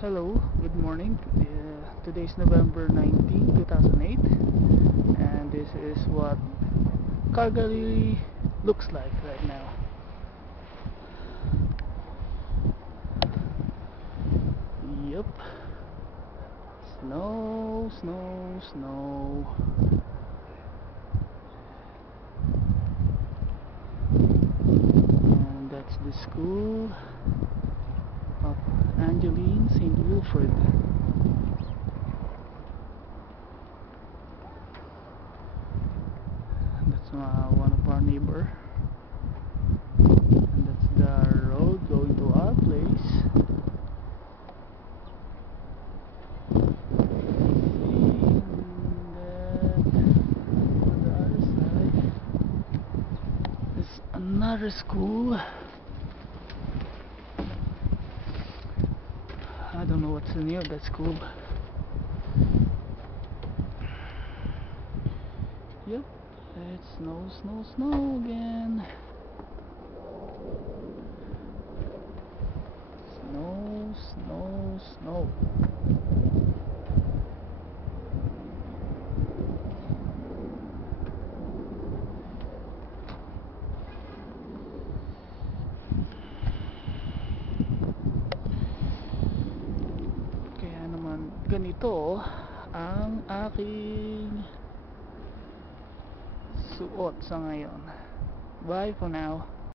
Hello, good morning. Today is November 19, 2008, and this is what Calgary looks like right now. Yep. Snow, snow, snow. And that's the school of Angeline St. Wilfred. That's one of our neighbor. And that's the road going to our place. Another school. I don't know what's the name of that school. Yep, it's snow, snow, snow again. Snow, snow, snow. Kaya naman ganito ang aking suot sa ngayon. Bye for now.